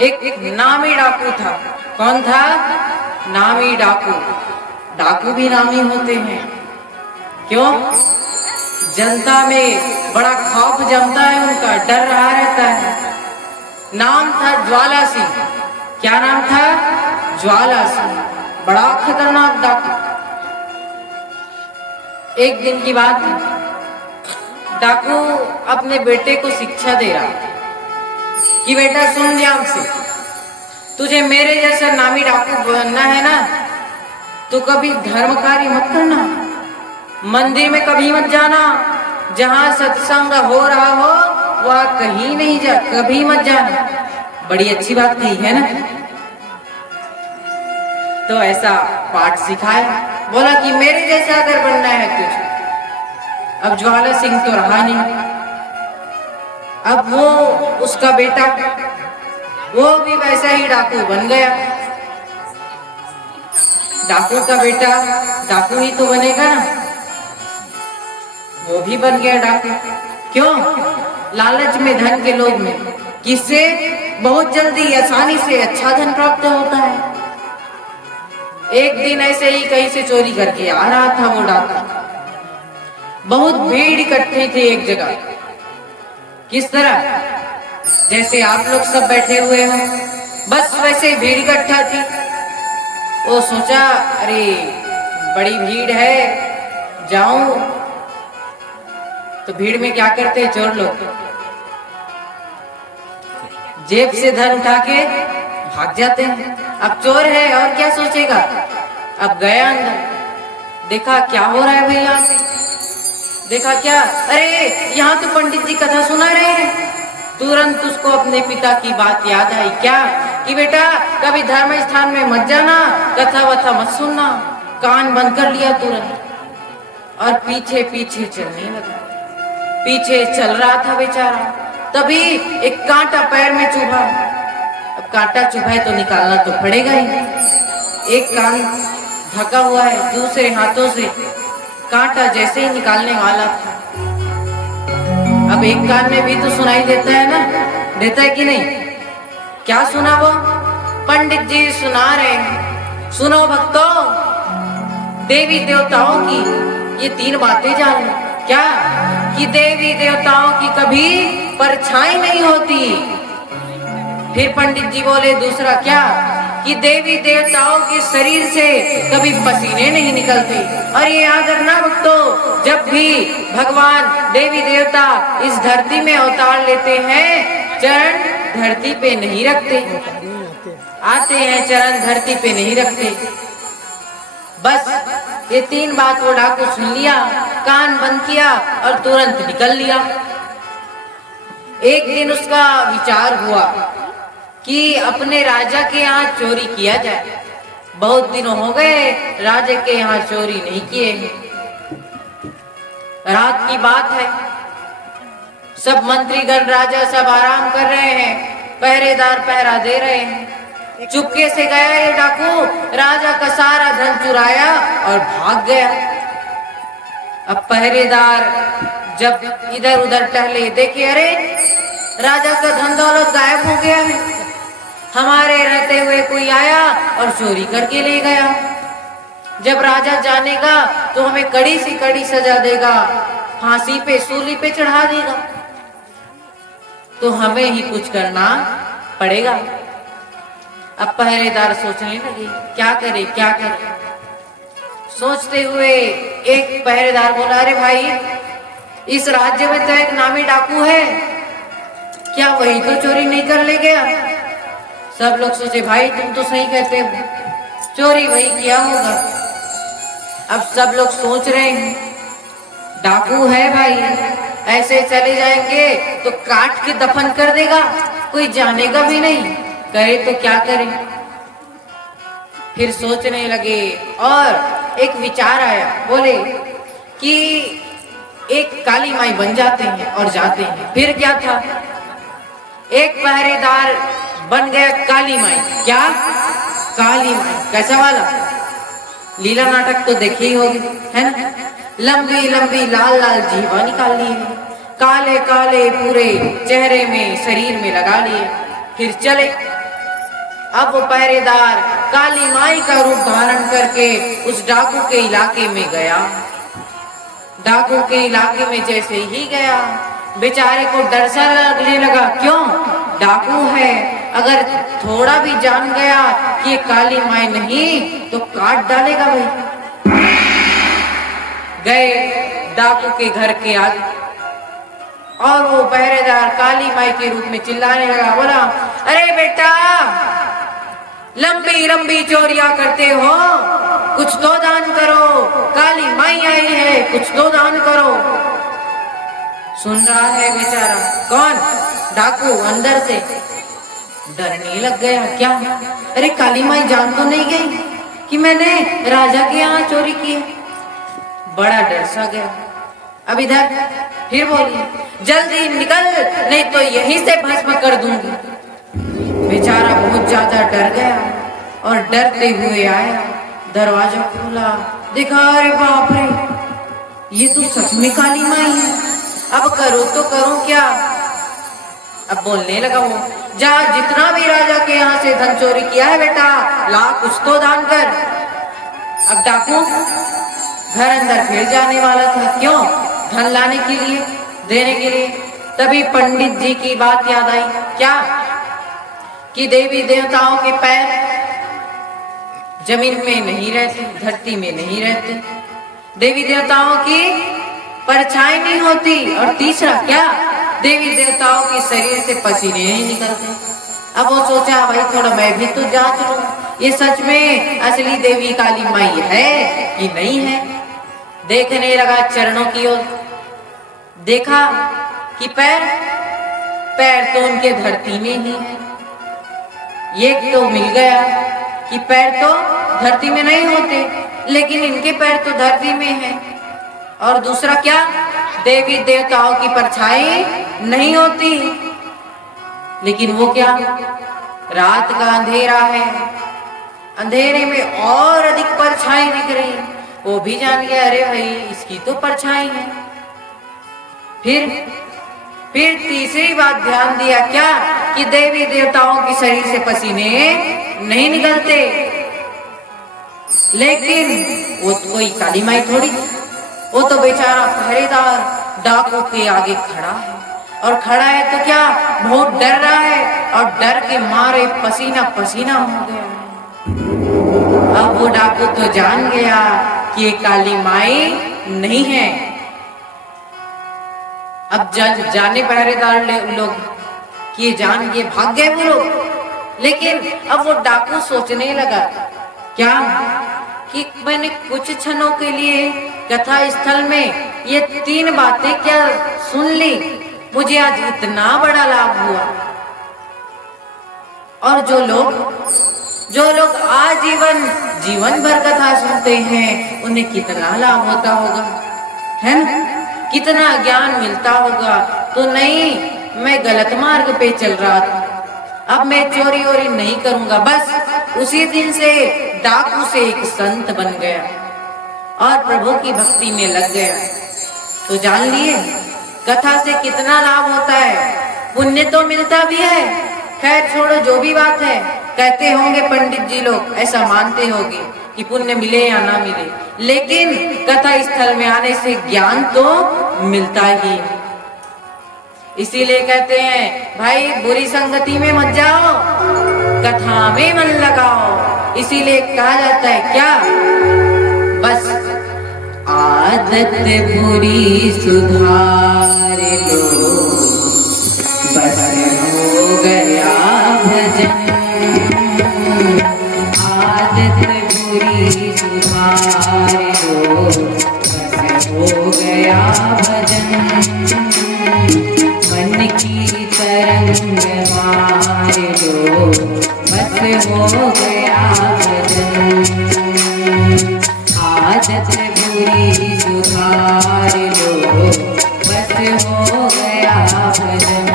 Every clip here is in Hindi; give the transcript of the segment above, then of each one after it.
एक नामी डाकू था। कौन था? नामी डाकू। डाकू भी नामी होते हैं। क्यों? जनता में बड़ा खौफ जमता है, उनका डर रहा रहता है। नाम था ज्वाला सिंह। क्या नाम था? ज्वाला सिंह। बड़ा खतरनाक डाकू। एक दिन की बात है, डाकू अपने बेटे को शिक्षा दे रहा कि बेटा सुन ध्यान से, तुझे मेरे जैसा नामी डाकू बनना है ना, तो कभी धर्म कार्य मत करना, मंदिर में कभी मत जाना, जहां सत्संग हो रहा हो वह कहीं नहीं जा, कभी मत जाना। बड़ी अच्छी बात कही है ना। तो ऐसा पाठ सिखाया, बोला कि मेरे जैसा अगर बनना है तुझे। अब ज्वाला सिंह तो रहा नहीं। अब वो उसका बेटा, वो भी वैसा ही डाकू बन गया। डाकू का बेटा डाकू ही तो बनेगा ना। वो भी बन गया डाकू। क्यों? लालच में, धन के लोभ में। किससे? बहुत जल्दी आसानी से अच्छा धन प्राप्त होता है। एक दिन ऐसे ही कहीं से चोरी करके आ रहा था वो डाकू। बहुत भीड़ इकट्ठी थी एक जगह। किस तरह? जैसे आप लोग सब बैठे हुए हो, बस वैसे भीड़ इकट्ठा थी। वो सोचा, अरे बड़ी भीड़ है, जाऊं। तो भीड़ में क्या करते हैं चोर लोग? जेब से धन उठा के भाग जाते हैं। अब चोर है और क्या सोचेगा। अब गया अंदर, देखा क्या हो रहा है भैया। देखा क्या, अरे यहाँ तो पंडित जी कथा सुना रहे हैं। तुरंत उसको अपने पिता की बात याद आई। क्या? कि बेटा कभी धर्म स्थान में मत जाना, कथा वथा मत सुनना। कान बंद कर लिया तुरंत और पीछे पीछे चलने लगा। पीछे चल रहा था बेचारा, तभी एक कांटा पैर में चुभा। अब कांटा चुभा है तो निकालना तो पड़ेगा ही। एक कान ढका हुआ है, दूसरे हाथों से कांटा जैसे ही निकालने वाला था। अब एक कान में भी तो सुनाई देता है ना, देता है कि नहीं? क्या सुना वो? पंडित जी सुना रहे हैं, सुनो भक्तों, देवी देवताओं की ये 3 बातें जान लो। क्या? कि देवी देवताओं की कभी परछाई नहीं होती। फिर पंडित जी बोले दूसरा क्या? कि देवी देवताओं के शरीर से कभी पसीने नहीं निकलते। और ये याद रखना भक्तों, जब भी भगवान देवी देवता इस धरती में अवतार लेते हैं, चरण धरती पे नहीं रखते। आते हैं चरण धरती पे नहीं रखते। बस ये 3 बात वो डाकू सुन लिया, कान बंद किया और तुरंत निकल लिया। एक दिन उसका विचार हुआ कि अपने राजा के यहाँ चोरी किया जाए। बहुत दिनों हो गए राजा के यहाँ चोरी नहीं किए। रात की बात है, सब मंत्रीगण राजा सब आराम कर रहे हैं, पहरेदार पहरा दे रहे हैं। चुपके से गया ये डाकू, राजा का सारा धन चुराया और भाग गया। अब पहरेदार जब इधर उधर टहले, देखे अरे राजा का धन दौलत गायब हो गया है। हमारे रहते हुए कोई आया और चोरी करके ले गया। जब राजा जानेगा तो हमें कड़ी से कड़ी सजा देगा, फांसी पे सूली पे चढ़ा देगा। तो हमें ही कुछ करना पड़ेगा। अब पहरेदार सोचने लगे क्या करे क्या करे। सोचते हुए एक पहरेदार बोला, अरे भाई इस राज्य में तो एक नामी डाकू है, क्या वही तो चोरी नहीं कर ले गया? सब लोग सोचे भाई तुम तो सही कहते हो, चोरी वही किया होगा। अब सब लोग सोच रहे हैं डाकू है भाई, ऐसे चले जाएंगे तो काट के दफन कर देगा, कोई जानेगा भी नहीं, करे तो क्या करे। फिर सोचने लगे और एक विचार आया, बोले कि एक काली माई बन जाते हैं और जाते हैं। फिर क्या था, एक पहरेदार बन गया काली माई। क्या? काली माई कैसा वाला? लीला नाटक तो देखी ही होगी, है ना? लंबी लंबी लाल लाल जीवा निकाल ली है, काले काले पूरे चेहरे में शरीर में लगा लिए। फिर चले अब वो पहरेदार काली माई का रूप धारण करके उस डाकू के इलाके में गया। डाकू के इलाके में जैसे ही गया, बेचारे को डर सा लगने लगा। क्यों? डाकू है, अगर थोड़ा भी जान गया कि ये काली माई नहीं तो काट डालेगा भाई। गए डाकू के घर के आगे और वो पहरेदार काली माई के रूप में चिल्लाने लगा, बोला, अरे बेटा, लंबी लंबी चोरियां करते हो, कुछ तो दान करो, काली माई आई है, कुछ तो दान करो। सुन रहा है बेचारा। कौन? डाकू अंदर से डरने लग गया। क्या? अरे काली माई जान तो नहीं गई कि मैंने राजा के यहाँ चोरी की है? बड़ा डर सा गया। अब इधर फिर बोली, जल्दी निकल, नहीं तो यहीं से भस्म कर दूंगी। बेचारा बहुत ज्यादा डर गया और डरते हुए आया, दरवाजा खोला, देखा, अरे बाप रे, ये तो सच में काली माई है। अब करो तो करो क्या? अब बोलने लगा वो, जा, जितना भी राजा के यहाँ से धन चोरी किया है बेटा, ला, कुछ तो दान कर। अब डाकू घर अंदर फिर जाने वाला था। क्यों? धन लाने के लिए, देने के लिए। तभी पंडित जी की बात याद आई। क्या? कि देवी देवताओं के पैर जमीन में नहीं रहते, धरती में नहीं रहते, देवी देवताओं की परछाई नहीं होती। और तीसरा क्या? देवी देवताओं के शरीर से पसीने नहीं निकलते। अब वो सोचा, भाई थोड़ा मैं भी तो जांच लूं, ये सच में असली देवी काली माई है कि नहीं है। देखने लगा चरणों की ओर, देखा कि पैर तो उनके धरती में ही है। ये तो मिल गया कि पैर तो धरती में नहीं होते, लेकिन इनके पैर तो धरती में हैं। और दूसरा क्या? देवी देवताओं की परछाई नहीं होती। लेकिन वो क्या? रात का अंधेरा है, अंधेरे में और अधिक परछाई दिख रही। वो भी जान गया, अरे भाई इसकी तो परछाई है। फिर तीसरी बात ध्यान दिया, क्या? कि देवी देवताओं के शरीर से पसीने नहीं निकलते। लेकिन वो तो कोई काली माई थोड़ी थी, वो तो बेचारा पहरेदार डाकू के आगे खड़ा है। और खड़ा है तो क्या, बहुत डर रहा है और डर के मारे पसीना पसीना हो गया है। अब वो डाकू तो जान गया कि ये काली माई नहीं है। अब जाने पहरेदार लोग कि ये जान के भाग गए वो लोग। लेकिन अब वो डाकू सोचने लगा, क्या कि मैंने कुछ क्षणों के लिए कथा स्थल में ये 3 बातें क्या सुन ली, मुझे आज इतना बड़ा लाभ हुआ। और जो लोग आजीवन जीवन भर कथा सुनते हैं, उन्हें कितना लाभ होता होगा, है ना? कितना ज्ञान मिलता होगा। तो नहीं, मैं गलत मार्ग पे चल रहा था, अब मैं चोरी वोरी नहीं करूंगा। बस उसी दिन से डाकू से एक संत बन गया और प्रभु की भक्ति में लग गया। तो जान लिए कथा से कितना लाभ होता है। पुण्य तो मिलता भी है, खैर छोड़ो जो भी बात है। कहते होंगे पंडित जी लोग, ऐसा मानते होंगे कि पुण्य मिले या ना मिले, लेकिन कथा स्थल में आने से ज्ञान तो मिलता ही। इसीलिए कहते हैं, भाई बुरी संगति में मत जाओ, कथा में मन लगाओ। इसीलिए कहा जाता है क्या, बस आदत बुरी सुधार लो, बस हो गया भजन। आदत बुरी सुधार लो, बस हो गया भजन। मन की तरंग मार लो, बस हो गया भजन। आदत बुरी सुधार लो, बस हो गया भजन।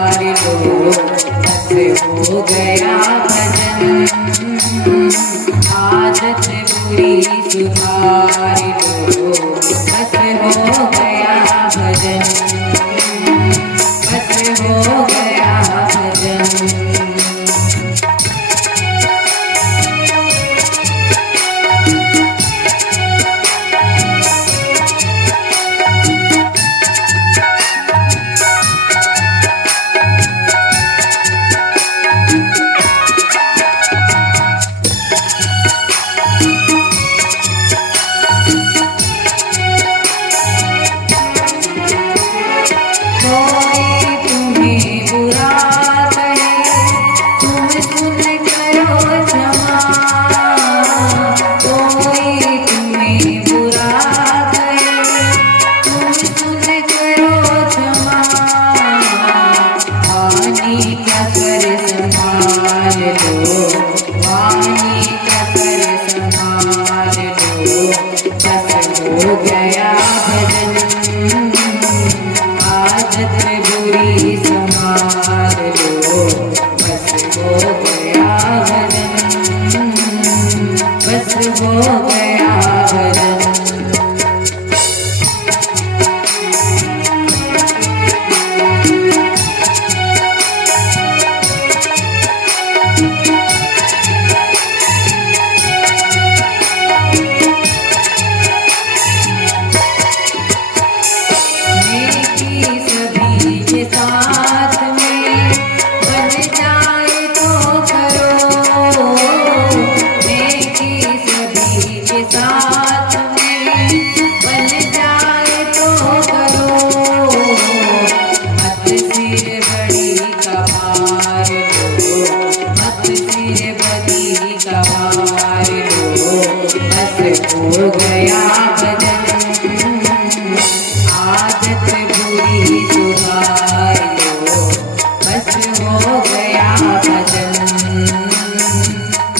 सुधार लो, बस हो गया भजन। आदत बुरी सुधार लो, बस हो गया भजन, बस हो गया भजन। हो गया भजन, आदत बुरी सुधार लो, बस हो गया भजन,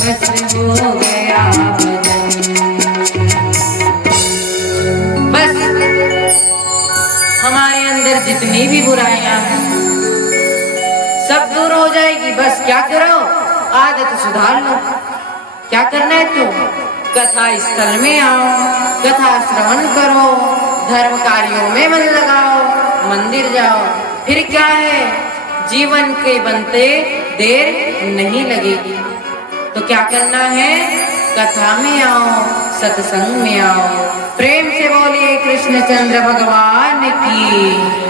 बस हो गया भजन। बस हमारे अंदर जितनी भी बुराइयां हैं सब दूर हो जाएगी। बस क्या करो, आदत सुधार लो। क्या करना है तुम? कथा स्थल में आओ, कथा श्रवण करो, धर्म कार्यों में मन लगाओ, मंदिर जाओ। फिर क्या है, जीवन के बनते देर नहीं लगेगी। तो क्या करना है, कथा में आओ, सत्संग में आओ। प्रेम से बोलिए कृष्णचंद्र भगवान की।